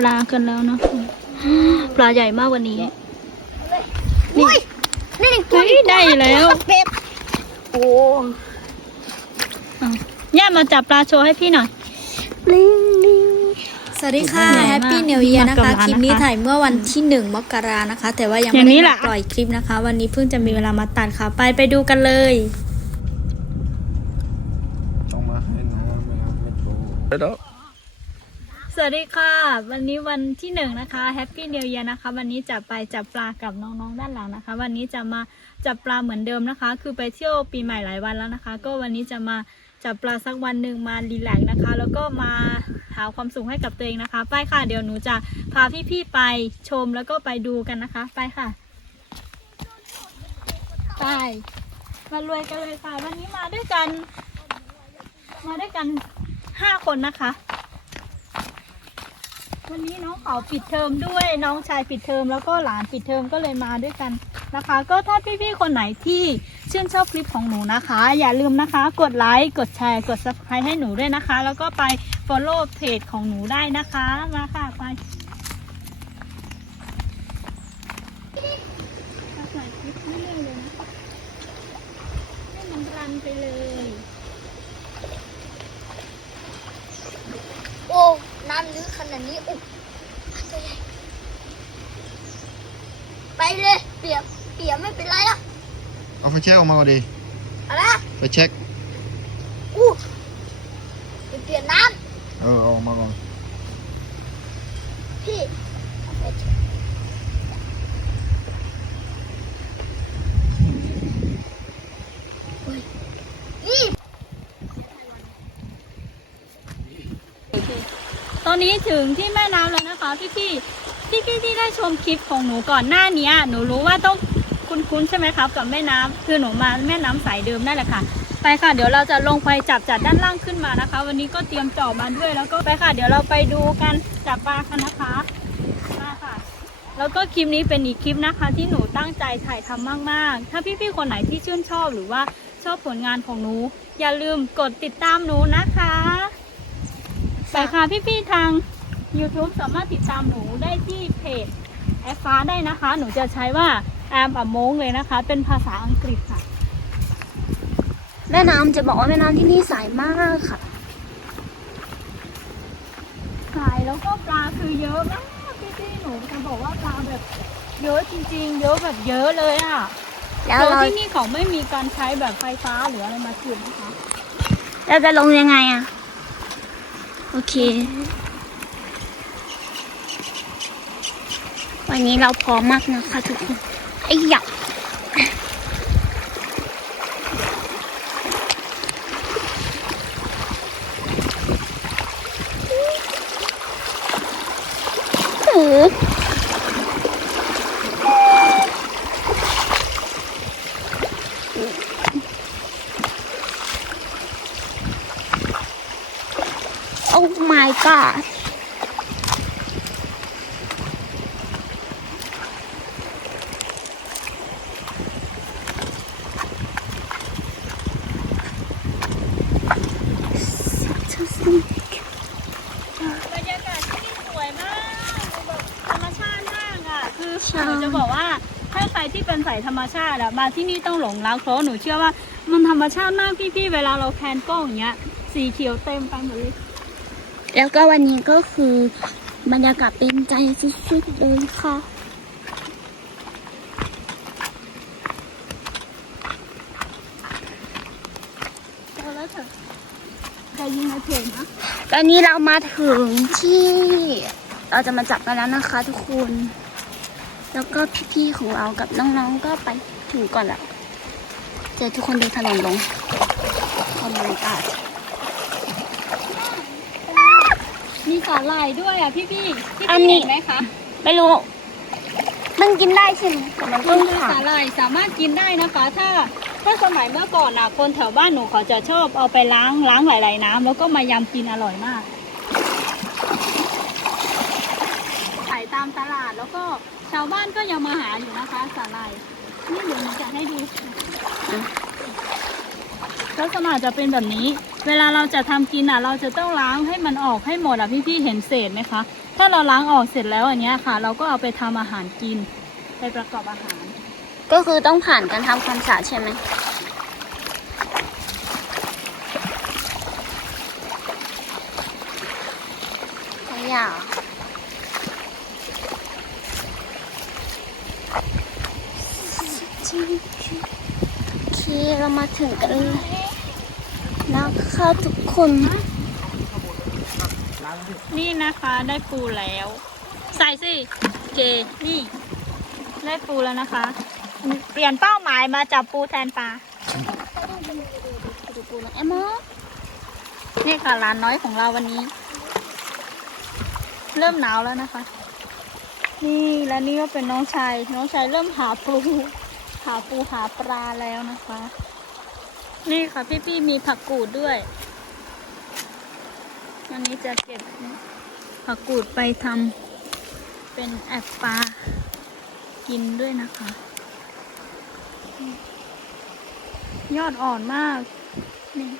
ปลากันแล้วนะปลาใหญ่มากกวันนี้ นี่อุ้ยนี่เฮ้ยได้แล้วเพ็บโอ้อะย่ามาจับปลาโชว์ให้พี่หน่อยลิงลิงสวัสดีค่ะใหญ่มากแฮปปี้นิว e ียมากนะกับคะร้านคลิปนี้นะคะถ่ายเมื่อวันที่หนึ่งมกรานะคะ แต่ว่ายังอย่าไม่งนี้ได้แหละมาปล่อยคลิปนะคะ วันนี้เพิ่งจะมีเวลามาตัดค่ะไปไปดูกันเลยต้องมาให้น้ำไม่รับไม่โทรแล้ วสวัสดีค่ะ วันนี้วันที่หนึ่งนะคะแฮปปี้เ e ีย r นะคะ วันนี้จะไปจับปลากับน้องๆด้านหลังนะคะ วันนี้จะมาจับปลาเหมือนเดิมนะคะ คือไปเที่ยวปีใหม่หลายวันแล้วนะคะ ก็วันนี้จะมาจับปลาสักวันหนึ่งมารีแลกซ์นะคะ แล้วก็มาหาความสุขให้กับตัวเองนะคะไปค่ะเดี๋ยวหนูจะพาพี่ๆไปชมแล้วก็ไปดูกันนะคะ ไปค่ะไปมารวยกันเลยค่ะวันนี้มาด้วยกัน มาด้วยกันห้าคนนะคะ วันนี้น้องเขาปิดเทอมด้วยน้องชายปิดเทอมแล้วก็หลานปิดเทอมก็เลยมาด้วยกันนะคะ ก็ถ้าพี่ๆคนไหนที่ชื่นชอบคลิปของหนูนะคะ อย่าลืมนะคะ กดไลค์กดแชร์กด subscribe ให้หนูด้วยนะคะ แล้วก็ไป follow เพจของหนูได้นะคะมาค่ะไปใส่คลิปเรื่อยๆเลยนะให้มันรันไปเลย โอ้น้ำลึกขนาดนี้อุ๊ยตัวใหญ่ไปเลยเปียกเปียกไม่เป็นไรหรอกเอาไฟเช็คออกมาก่อนดิเอาละไฟเช็คอู้ไปเปลี่ยนน้เออเอาออกมาก่อนำพี่เอาไปเถอะอุ๊ยนี่ ตอ นนี้ถึงที่แม่น้ำแล้วนะคะพี่พี่พี่พี่ๆที่ได้ชมคลิปของหนูก่อนหน้านี้หนูรู้ว่าต้องคุ้นๆใช่ไหมครับ กับแม่น้ำคือหนูมาแม่น้ำสายเดิมนั่นแหละค่ะไปค่ะเดี๋ยวเราจะลงไปจับจากด้านล่างขึ้นมานะคะ วันนี้ก็เตรียมจอบมาด้วยแล้วก็ไปค่ะ เดี๋ยวเราไปดูกันจับปลากันนะคะมาค่ะ แล้วก็คลิปนี้เป็นอีกคลิปนะคะ ที่หนูตั้งใจถ่ายทำมากๆ ถ้าพี่ๆคนไหนที่ชื่นชอบหรือว่าชอบผลงานของหนู อย่าลืมกดติดตามหนูนะคะ ไปค่ะพี่ๆทาง YouTube สามารถติดตามหนูได้ที่เพจแอฟฟ้าได้นะคะ หนูจะใช้ว่าแอมอะโมงเลยนะคะ เป็นภาษาอังกฤษค่ะ แม่น้ำจะบอกว่าแม่น้ำที่นี่ใสมากค่ะขายแล้วก็ปลาคือเยอะมากพี่ๆหนูจะบอกว่าปลาแบบเยอะจริง ๆ เยอะแบบเยอะเลยอะแล้วโดยเราที่นี่เขาไม่มีการใช้แบบไฟฟ้าหรืออะไรมาจุดนะคะเราจะลงยังไงอะ โอเค วันนี้เราพร้อมมากนะคะทุกคนไอ้หยับโอ้โหโอ้ my god บรรยากาศที่นี่สวยมากดูแบบธรรมชาติมากอะคือหนูจะบอกว่าถ้าใครที่เป็นสายธรรมชาติอะมาที่นี่ต้องหลงรักเพราะหนูเชื่อว่ามันธรรมชาติมากพี่ๆเวลาเราแพนกล้องอย่างเงี้ยสีเขียวเต็มไปหมดเลย แล้วก็วันนี้ก็คือบรรยากาศเป็นใจสุดๆเลยค่ะแล้วถอะใครยิงในเพจนะตอนนี้เรามาถึงที่เราจะมาจับกันแล้วนะคะทุกคน แล้วก็พี่ๆของเรากับน้องๆก็ไปถึงก่อนแล้ว เจอทุกคนดินถนนลงคอมเมนต์อะ มีสาหร่ายด้วยอะพี่ๆพี่อันๆนี้ เห็นไหมคะไม่รู้มันกินได้ใช่ไหมแต่มันมัต้อนงคือผ่าสาหร่ายสามารถกินได้นะคะ ถ้าถ้าสมัยเมื่อก่อนอะคนแถวบ้านหนูเขาจะชอบเอาไปล้างล้างหลาย ๆ น้ำแล้วก็มายำกินอร่อยมากขายตามตลาดแล้วก็ชาวบ้านก็ยังมาหาอยู่นะคะสาหร่ายนี่เดี๋ยวหนูจะให้ดูลักษณะจะเป็นแบบนี้ เวลาเราจะทำกินอะ เราจะต้องล้างให้มันออกให้หมดอะพี่ๆเห็นเศษไหมคะ ถ้าเราล้างออกเสร็จแล้วอันเนี้ยค่ะ เราก็เอาไปทำอาหารกิน ไปประกอบอาหาร ก็คือต้องผ่านการทำความสะอาดใช่ไหมยะโอเคเรามาถึงกันเลย นะคะทุกคน นี่นะคะได้ปูแล้ว ใส่สิโอเคนี่ ได้ปูแล้วนะคะ เปลี่ยนเป้าหมายมาจับปูแทนปลาดูปูนะเอ็มอนี่ค่ะร้านน้อยของเราวันนี้ เริ่มหนาวแล้วนะคะ นี่และนี่ก็เป็นน้องชาย น้องชายเริ่มหาปูหาปูหาปลาแล้วนะคะ นี่ค่ะพี่ๆมีผักกูดด้วย วันนี้จะเก็บผักกูดไปทำเป็นแอบปลากินด้วยนะคะ ยอดอ่อนมากนี่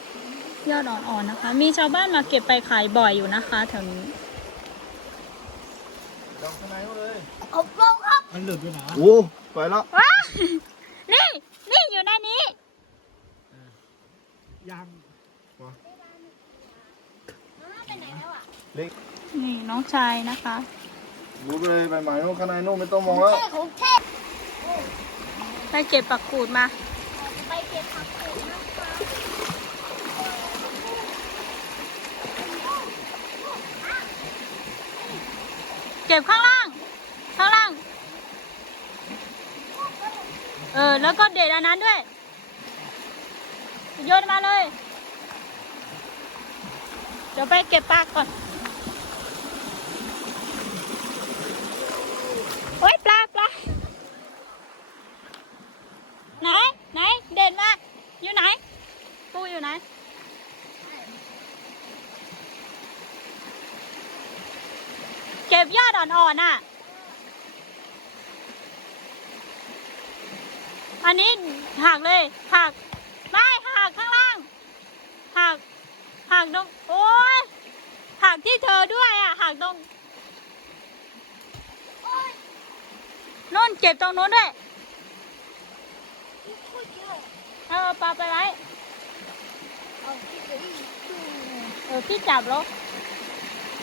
ยอดอ่อนๆนะคะ มีชาวบ้านมาเก็บไปขายบ่อยอยู่นะคะ แถวนี้ลองข้างในเอาเลยอบรมครับ มันหลุดไปไหนโอ้ไปแล้ว ว้า นี่ นี่อยู่ในนี้ ยังนี่น้องชายนะคะรู้ไปเลยไปหมายโน่นข้างในโน่นไม่ต้องมองแล้ว ของเทพไปเก็บปักกูดมาไปเก็บผักกูดนะคะเก็บข้างล่าง ข้างล่าง เออ แล้วก็เด็ดอันนั้นด้วย โยนมาเลย เดี๋ยวไปเก็บปลาก่อน โอ๊ยปลาปลาไหน ไหน เด่นมา อยู่ไหน ปูอยู่ไหน เก็บยอดอ่อนๆน่ะ อันนี้หักเลยหัก ไม่หักข้างล่างหัก หักตรงโอ้ยหักที่เธอด้วยอะหักตรงนู่นเก็บตรงนู้นด้วยเออปลาไปไว้เออพี่จับแล้ว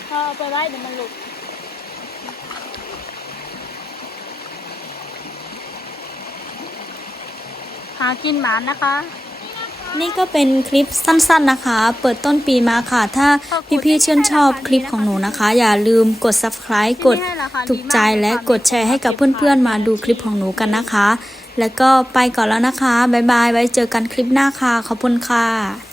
เออเอาไปไว้เดี๋ยวมันหลุดหากินหมานนะคะ นี่ก็เป็นคลิปสั้นๆนะคะ เปิดต้นปีมาค่ะ ถ้าพี่ๆชื่นชอบคลิปของหนูนะคะ อย่าลืมกด subscribe กดถูกใจและกดแชร์ให้กับเพื่อนๆ มาดูคลิปของหนูกันนะคะ แล้วก็ไปก่อนแล้วนะคะ บ๊ายบาย ไว้เจอกันคลิปหน้าค่ะ ขอบคุณค่ะ